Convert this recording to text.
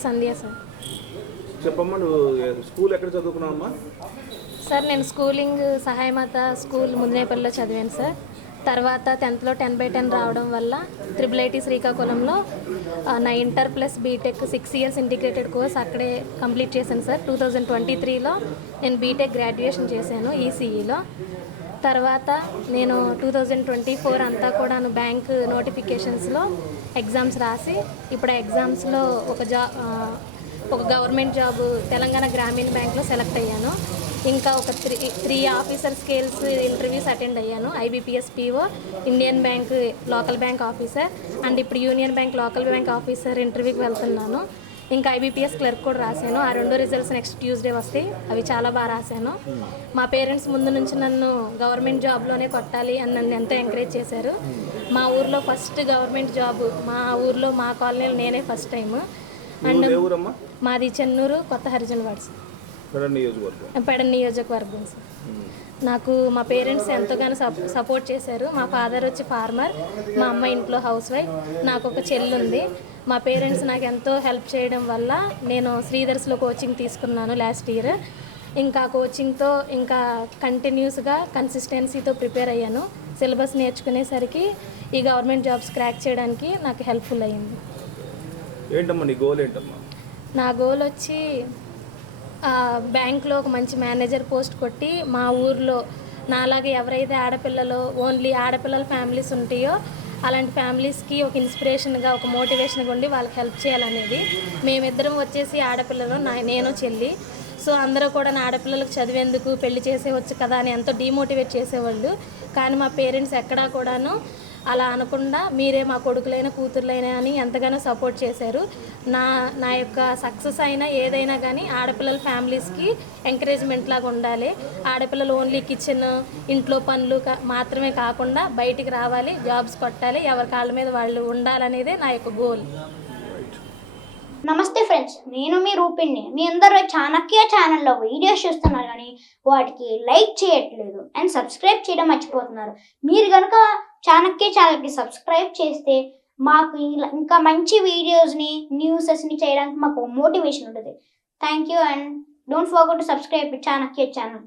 పేరు సంధ్య సార్. చెప్పమ్మా, నువ్వు స్కూల్ ఎక్కడ చదువుకున్నావమ్మా? సార్ నేను స్కూలింగ్ సహాయమాత స్కూల్ ముదినేపల్లిలో చదివాను సార్. తర్వాత 10th 10/10 రావడం వల్ల IIIT శ్రీకాకుళంలో నా inter plus BTech 6 years integrated course అక్కడే కంప్లీట్ చేశాను సార్. 2023లో నేను బీటెక్ గ్రాడ్యుయేషన్ చేశాను ఈసీఈలో. తర్వాత నేను 2024 అంతా కూడా బ్యాంక్ నోటిఫికేషన్స్లో ఎగ్జామ్స్ రాసి ఇప్పుడు ఆ ఎగ్జామ్స్లో ఒక గవర్నమెంట్ జాబ్ తెలంగాణ గ్రామీణ బ్యాంక్లో సెలెక్ట్ అయ్యాను. ఇంకా ఒక three officer scales interviews attend అయ్యాను. IBPS PO, Indian bank local bank officer and ఇప్పుడు union bank local bank officer ఇంటర్వ్యూకి వెళ్తున్నాను. ఇంకా IBPS క్లర్క్ కూడా రాశాను. ఆ 2 రిజల్ట్స్ నెక్స్ట్ ట్యూస్డే వస్తాయి. అవి చాలా బాగా రాశాను. మా పేరెంట్స్ ముందు నుంచి నన్ను గవర్నమెంట్ జాబ్లోనే కొట్టాలి అని నన్ను ఎంతో ఎంకరేజ్ చేశారు. మా ఊర్లో ఫస్ట్ గవర్నమెంట్ జాబ్ మా ఊర్లో మా కాలనీలో నేనే ఫస్ట్ టైం. అండ్ మాది చెన్నూరు కొత్త హరిజనవాడ పెడ నియోజకవర్గం సార్. నాకు మా పేరెంట్స్ ఎంతగానో సపోర్ట్ చేశారు. మా ఫాదర్ వచ్చి ఫార్మర్, మా అమ్మ ఇంట్లో హౌస్ వైఫ్, నాకు ఒక చెల్లి ఉంది. మా పేరెంట్స్ నాకు ఎంతో హెల్ప్ చేయడం వల్ల నేను శ్రీధర్స్లో కోచింగ్ తీసుకున్నాను లాస్ట్ ఇయర్. ఇంకా కోచింగ్తో ఇంకా కంటిన్యూస్గా కన్సిస్టెన్సీతో ప్రిపేర్ అయ్యాను. సిలబస్ నేర్చుకునేసరికి ఈ గవర్నమెంట్ జాబ్స్ క్రాక్ చేయడానికి నాకు హెల్ప్ఫుల్ అయ్యింది. ఏంటమ్మా నీ గోల్ ఏంటమ్మా? నా గోల్ వచ్చి బ్యాంక్లో ఒక మంచి మేనేజర్ పోస్ట్ కొట్టి మా ఊర్లో నాలాగే ఎవరైతే ఆడపిల్లలు ఓన్లీ ఆడపిల్లల ఫ్యామిలీస్ ఉంటాయో అలాంటి ఫ్యామిలీస్కి ఒక ఇన్స్పిరేషన్గా ఒక మోటివేషన్గా ఉండి వాళ్ళకి హెల్ప్ చేయాలనేది. మేమిద్దరం వచ్చేసి ఆడపిల్లలు, నేను చెల్లి. సో అందరూ కూడా నా ఆడపిల్లలకు చదివేందుకు పెళ్లి చేసేవచ్చు కదా అని ఎంతో డిమోటివేట్ చేసేవాళ్ళు. కానీ మా పేరెంట్స్ ఎక్కడా కూడాను అలా అనకుండా మీరే మా కొడుకులైన కూతుర్లైనా అని ఎంతగానో సపోర్ట్ చేశారు. నా యొక్క సక్సెస్ అయినా ఏదైనా కానీ ఆడపిల్లల ఫ్యామిలీస్కి ఎంకరేజ్మెంట్ లాగా ఉండాలి. ఆడపిల్లలు ఓన్లీ కిచెన్ ఇంట్లో పనులు మాత్రమే కాకుండా బయటికి రావాలి, జాబ్స్ కొట్టాలి, ఎవరి కాళ్ళ మీద వాళ్ళు ఉండాలనేదే నా యొక్క గోల్. నమస్తే ఫ్రెండ్స్, నేను మీ రూపిణి. మీ అందరూ చాణక్య ఛానల్లో వీడియోస్ చూస్తున్నారు కానీ వాటికి లైక్ చేయట్లేదు అండ్ సబ్స్క్రైబ్ చేయడం మర్చిపోతున్నారు. మీరు కనుక చాణక్య ఛానల్కి సబ్స్క్రైబ్ చేస్తే మాకు ఇంకా మంచి వీడియోస్ని న్యూసెస్ని చేయడానికి మాకు మోటివేషన్ ఉంటుంది. Thank you and don't forget to subscribe Chanakya channel.